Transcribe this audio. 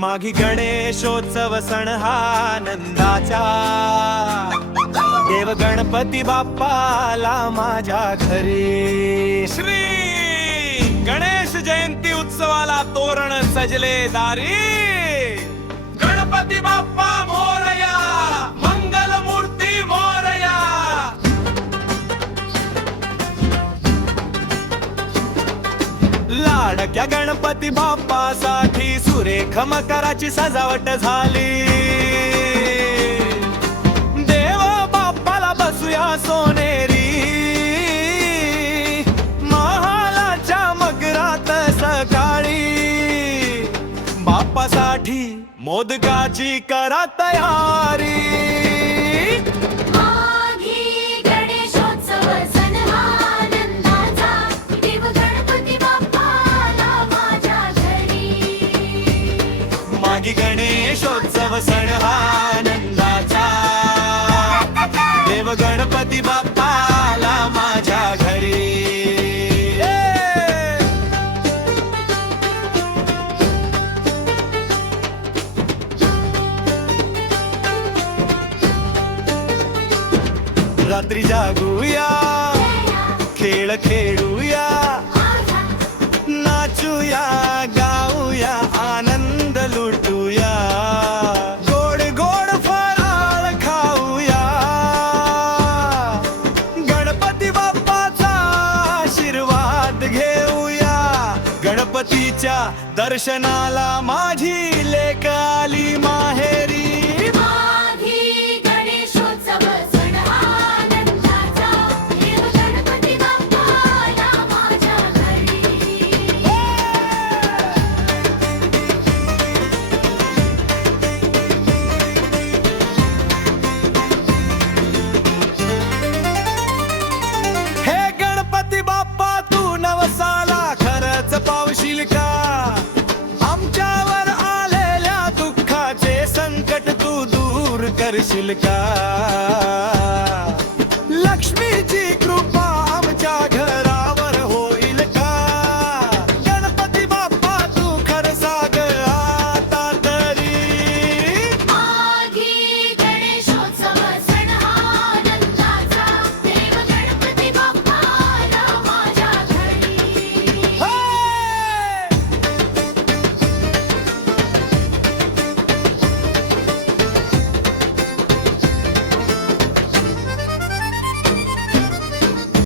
माघी गणेशोत्सव सण हा आनंदाचा, देव गणपती बाप्पाला माझ्या घरी। श्री गणेश जयंती उत्सवाला तोरण सजले दारी, गणपती बाप्पा मोरया, मंगल मूर्ती मोरया। लाडक्या गणपती बाप्पासाठी सुरेख मकराची सजावट झाली, देव बाप्पाला बसूया सोनेरी, महालाच्या मकरात सकाळी, बाप्पासाठी मोदकाची करा तयारी। माघी गणेशोत्सव सण हा आनंदाचा, देव गणपती बाप्पाला माझ्या घरी। रात्री जागूया, खेळ खेळूया, नाचूया गाऊया, आनंद लुटूया, गोड गोड फराळ खाऊया, गणपती बाप्पाचा आशीर्वाद घेऊया। गणपतीच्या दर्शनाला माझी लेक आली माहेरी। पावशील का आमच्यावर आलेल्या दुःखाचे संकट तू दूर करशील का।